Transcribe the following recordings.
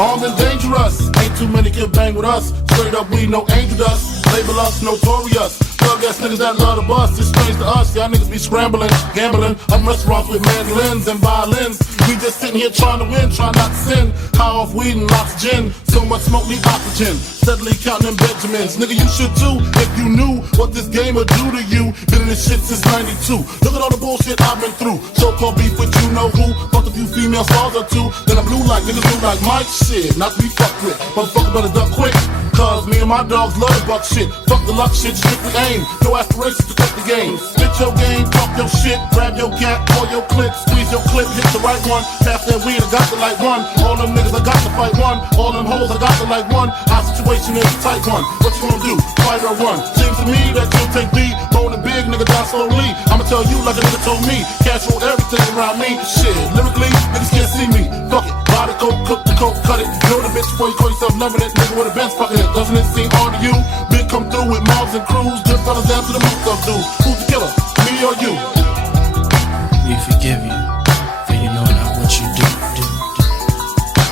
Armed and dangerous, ain't too many can bang with us. Straight up, we no angel dust. Label us notorious. Thug ass niggas that love to bust. It's strange to us, y'all niggas be scrambling, gambling. I'm restaurants with mandolins and violins. We just sitting here trying to win, trying not to sin. High off weed and lots of gin. So much smoke, need oxygen. Steadily counting them Benjamins. Nigga, you should too, if you knew what this game would do to you. Been in this shit since 92. Look at all the bullshit I've been through. So-called beef with you know who. Fucked a few female stars or two. Then I blew like niggas blew like Mike. Shit, not to be fucked with. Motherfucker better duck quick. Cause me and my dogs love the buck shit. Fuck the luck shit, strictly aim. No aspirations to take the game. Spit your game, talk your shit. Grab your gap, pull your clip. Squeeze your clip, hit the right one. Pass that weed, I got the like one. All them niggas, I got to fight one. All them hoes, I got to like one. Our situation is a tight one. What you gonna do? Fight or run? Seems to me that you'll take B. Rolling big, nigga, down slowly. I'ma tell you like a nigga told me. Cash roll everything around me. Shit, lyrically, niggas can't see me. Fuck it. Buy the coke, cook the coke, cut it. Know the bitch before you call yourself loving it. Nigga with a Benz fucking it. Doesn't it seem hard to you? Big come through with mobs and crews. Good fellas down to the moose of dude. Who's the killer? Me or you? We forgive you, for you know not what you do.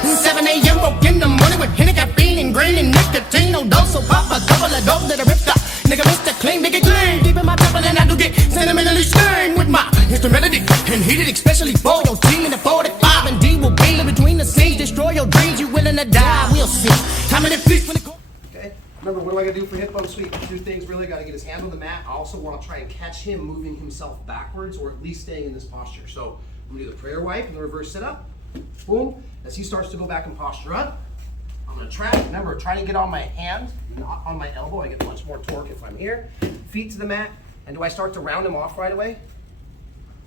7 a.m. woke in the morning with Henny, caffeine, and green, and nicotine. No dose, so pop a couple of dope that I ripped up. Nigga, Mr. Clean, make it clean. Deep in my temple, and I do get sentimentally stirring with my instrumentality. And heated, especially for your team in the 45. And D will be between the scenes. Destroy your dreams, you willing to die. We'll see. How many feet when it goes? Okay, remember, what do I gotta do for hip bump sweep? Two things really. Gotta get his hand on the mat. I also wanna try and catch him moving himself backwards or at least staying in this posture. So I'm gonna do the prayer wipe and the reverse sit up. Boom. As he starts to go back and posture up, I'm gonna try. Remember, trying to get on my hand, not on my elbow. I get much more torque if I'm here. Feet to the mat. And do I start to round him off right away?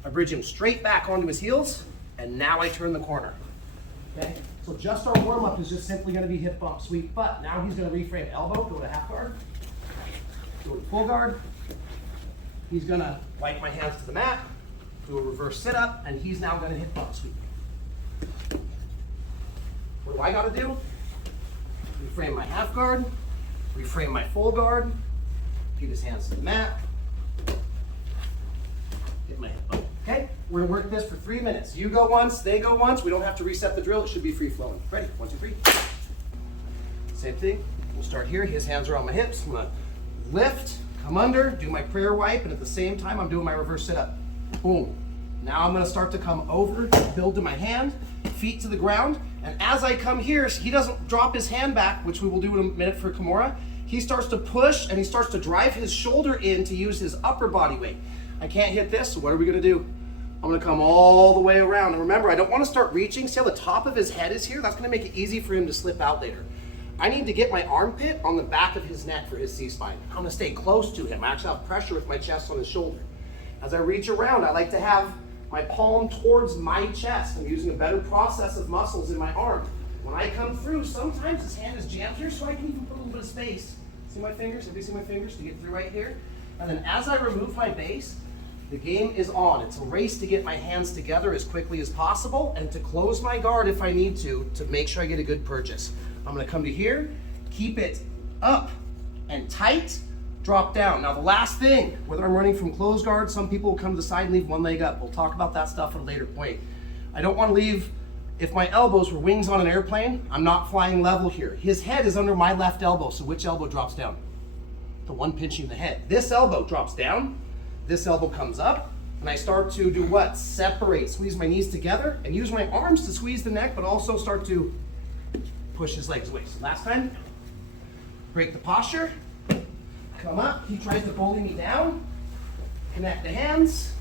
I bridge him straight back onto his heels, and now I turn the corner. Okay? So just our warm-up is just simply gonna be hip bump sweep, but now he's gonna reframe elbow, go to half guard, go to full guard. He's gonna wipe my hands to the mat, do a reverse sit-up, and he's now gonna hip bump sweep. What do I gotta do? Reframe my half guard, reframe my full guard, keep his hands to the mat, get my hip bump. Okay, we're gonna work this for 3 minutes. You go once, they go once. We don't have to reset the drill. It should be free flowing. Ready? 1, 2, 3. Same thing. We'll start here. His hands are on my hips. I'm gonna lift, come under, do my prayer wipe, and at the same time, I'm doing my reverse sit up. Boom. Now I'm gonna start to come over, build to my hand, feet to the ground. And as I come here, he doesn't drop his hand back, which we will do in a minute for Kimura. He starts to push and he starts to drive his shoulder in to use his upper body weight. I can't hit this, so what are we gonna do? I'm gonna come all the way around. And remember, I don't wanna start reaching. See how the top of his head is here? That's gonna make it easy for him to slip out later. I need to get my armpit on the back of his neck for his C-spine. I'm gonna stay close to him. I actually have pressure with my chest on his shoulder. As I reach around, I like to have my palm towards my chest. I'm using a better process of muscles in my arm. When I come through, sometimes his hand is jammed here, so I can even put a little bit of space. See my fingers? Everybody see my fingers to get through right here? And then as I remove my base, the game is on. It's a race to get my hands together as quickly as possible and to close my guard if I need to make sure I get a good purchase. I'm gonna come to here, keep it up and tight, drop down. Now the last thing, whether I'm running from closed guard, some people will come to the side and leave one leg up. We'll talk about that stuff at a later point. I don't wanna leave, if my elbows were wings on an airplane, I'm not flying level here. His head is under my left elbow, so which elbow drops down? The one pinching the head. This elbow drops down, this elbow comes up, and I start to do what? Separate, squeeze my knees together, and use my arms to squeeze the neck, but also start to push his legs away. So last time, break the posture, come up, he tries to bully me down, connect the hands,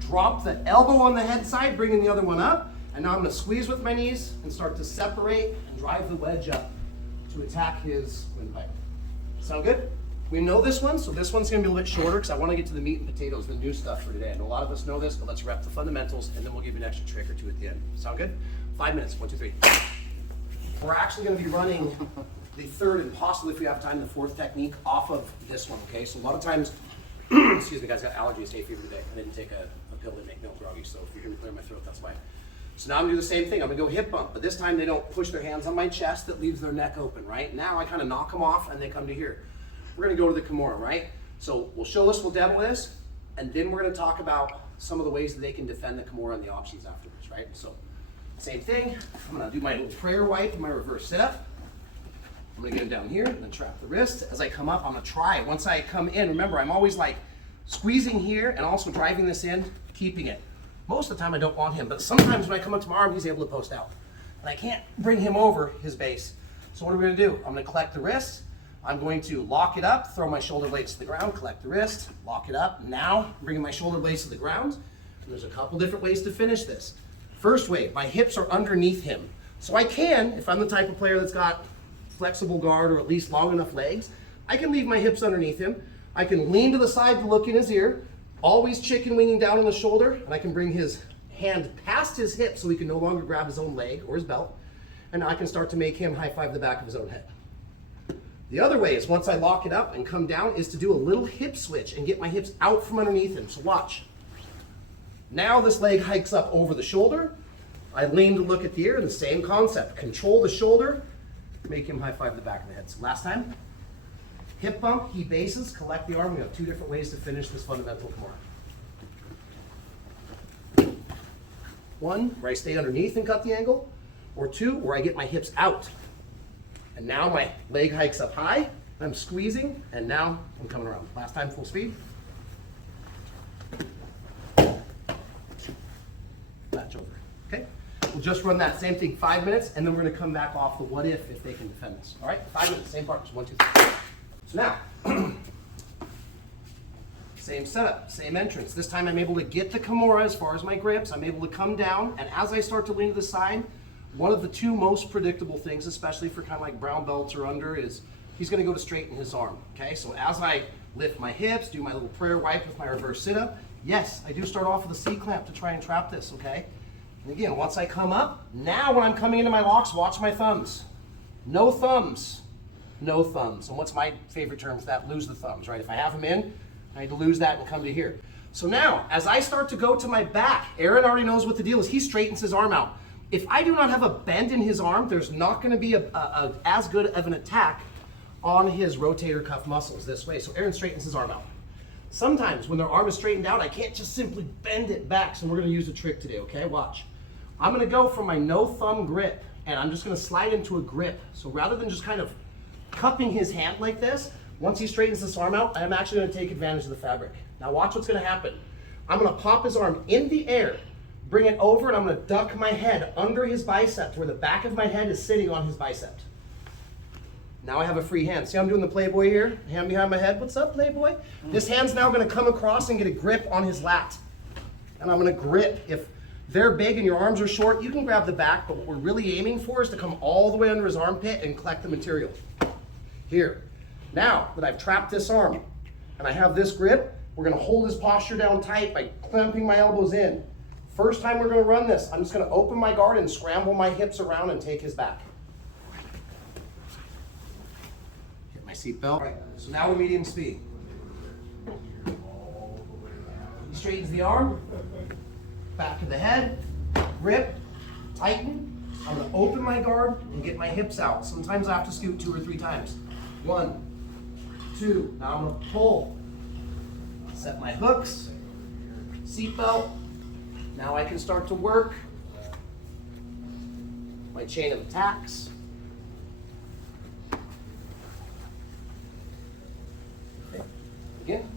drop the elbow on the head side, bringing the other one up, and now I'm gonna squeeze with my knees and start to separate and drive the wedge up to attack his windpipe. Sound good? We know this one, so this one's gonna be a little bit shorter because I wanna get to the meat and potatoes, the new stuff for today. I know a lot of us know this, but let's rep the fundamentals and then we'll give you an extra trick or two at the end. Sound good? 5 minutes, 1, 2, 3. We're actually gonna be running the third and possibly, if we have time, the fourth technique off of this one, okay? So a lot of times, excuse me guys, got allergies, hay fever today. I didn't take a pill to make milk groggy, so if you're gonna clear my throat, that's why. So now I'm gonna do the same thing. I'm gonna go hip bump, but this time they don't push their hands on my chest, that leaves their neck open, right? Now I kind of knock them off and they come to here. We're gonna go to the Kimura, right? So we'll show this, we'll demo this, and then we're gonna talk about some of the ways that they can defend the Kimura and the options afterwards, right? So Same thing. I'm gonna do my little prayer wipe, my reverse sit-up. I'm gonna get him down here and then trap the wrist. As I come up, I'm gonna try. Once I come in, remember, I'm always like squeezing here and also driving this in, keeping it. Most of the time I don't want him, but sometimes when I come up to my arm, he's able to post out. And I can't bring him over his base. So what are we gonna do? I'm gonna collect the wrist. I'm going to lock it up, throw my shoulder blades to the ground, collect the wrist, lock it up. Now, I'm bringing my shoulder blades to the ground. And there's a couple different ways to finish this. First way, my hips are underneath him. So I can, if I'm the type of player that's got flexible guard or at least long enough legs, I can leave my hips underneath him. I can lean to the side to look in his ear, always chicken winging down on the shoulder, and I can bring his hand past his hip so he can no longer grab his own leg or his belt. And now I can start to make him high five the back of his own head. The other way is once I lock it up and come down is to do a little hip switch and get my hips out from underneath him. So watch. Now this leg hikes up over the shoulder. I lean to look at the ear, the same concept. Control the shoulder, make him high five the back of the head. So last time, hip bump, he bases, collect the arm. We have two different ways to finish this fundamental Kimura. One, where I stay underneath and cut the angle, or two, where I get my hips out. And now my leg hikes up high, I'm squeezing, and now I'm coming around. Last time, full speed. Latch over, okay? We'll just run that same thing 5 minutes, and then we're gonna come back off the what if they can defend this. All right, 5 minutes, same part, just 1, 2, 3. So now, same setup, same entrance. This time I'm able to get the Kimura as far as my grips. I'm able to come down, and as I start to lean to the side, one of the two most predictable things, especially for kind of like brown belts or under, is he's gonna go to straighten his arm, okay? So as I lift my hips, do my little prayer wipe with my reverse sit-up, yes, I do start off with a C-clamp to try and trap this, okay? And again, once I come up, now when I'm coming into my locks, watch my thumbs. No thumbs, no thumbs. And what's my favorite term for that? Lose the thumbs, right? If I have them in, I need to lose that and come to here. So now, as I start to go to my back, Aaron already knows what the deal is. He straightens his arm out. If I do not have a bend in his arm, there's not gonna be as good of an attack on his rotator cuff muscles this way. So Aaron straightens his arm out. Sometimes when their arm is straightened out, I can't just simply bend it back. So we're gonna use a trick today, okay? Watch. I'm gonna go from my no thumb grip, and I'm just gonna slide into a grip. So rather than just kind of cupping his hand like this, once he straightens this arm out, I'm actually gonna take advantage of the fabric. Now watch what's gonna happen. I'm gonna pop his arm in the air, bring it over, and I'm gonna duck my head under his bicep where the back of my head is sitting on his bicep. Now I have a free hand. See how I'm doing the Playboy here? Hand behind my head. What's up, Playboy? This hand's now gonna come across and get a grip on his lat. And I'm gonna grip. If they're big and your arms are short, you can grab the back, but what we're really aiming for is to come all the way under his armpit and collect the material. Here. Now that I've trapped this arm and I have this grip, we're gonna hold his posture down tight by clamping my elbows in. First time we're gonna run this, I'm just gonna open my guard and scramble my hips around and take his back. Get my seatbelt. All right, so now we're medium speed. He straightens the arm, back of the head, grip, tighten. I'm gonna open my guard and get my hips out. Sometimes I have to scoot 2 or 3 times. 1, 2, now I'm gonna pull. Set my hooks, seatbelt. Now I can start to work my chain of attacks. Okay. Again.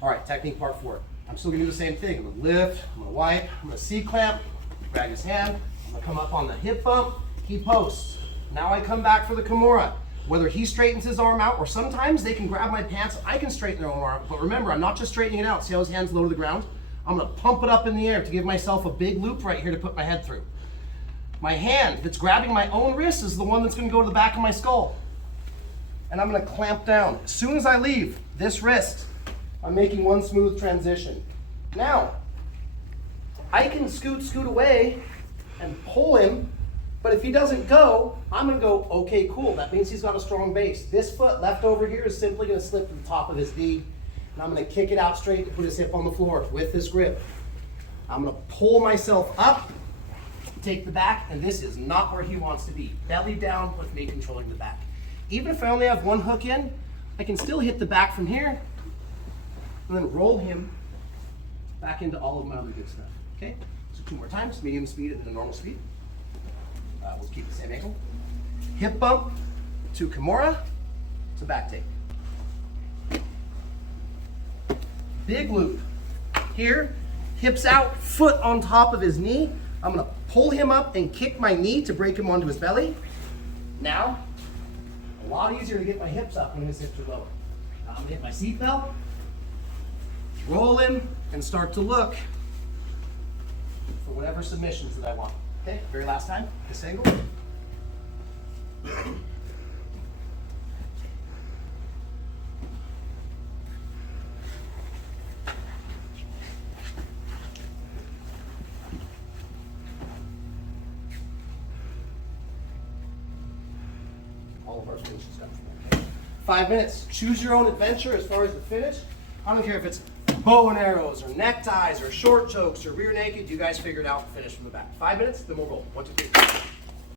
All right, technique part 4. I'm still gonna do the same thing. I'm gonna lift, I'm gonna wipe, I'm gonna C-clamp, grab his hand, I'm gonna come up on the hip bump, he posts. Now I come back for the Kimura. Whether he straightens his arm out, or sometimes they can grab my pants, I can straighten their own arm. But remember, I'm not just straightening it out. See how his hand's low to the ground? I'm gonna pump it up in the air to give myself a big loop right here to put my head through. My hand that's grabbing my own wrist is the one that's gonna go to the back of my skull. And I'm gonna clamp down. As soon as I leave this wrist, I'm making one smooth transition. Now, I can scoot away and pull him, but if he doesn't go, I'm gonna go, okay, cool. That means he's got a strong base. This foot left over here is simply gonna slip to the top of his knee, and I'm gonna kick it out straight and put his hip on the floor with this grip. I'm gonna pull myself up, take the back, and this is not where he wants to be. Belly down with me controlling the back. Even if I only have one hook in, I can still hit the back from here, and then roll him back into all of my other good stuff. Okay, so 2 more times, medium speed and then normal speed. We'll keep the same angle. Hip bump to Kimura to back take. Big loop. Here, hips out, foot on top of his knee. I'm gonna pull him up and kick my knee to break him onto his belly. Now, a lot easier to get my hips up when his hips are lower. Now I'm gonna hit my seat belt, roll him, and start to look for whatever submissions that I want. Okay, very last time, this angle. All of our finishes come from there. 5 minutes. Choose your own adventure as far as the finish. I don't care if it's bow and arrows or neckties or short chokes or rear naked. You guys figure it out and finish from the back. 5 minutes, then we'll roll. 1, 2, 3.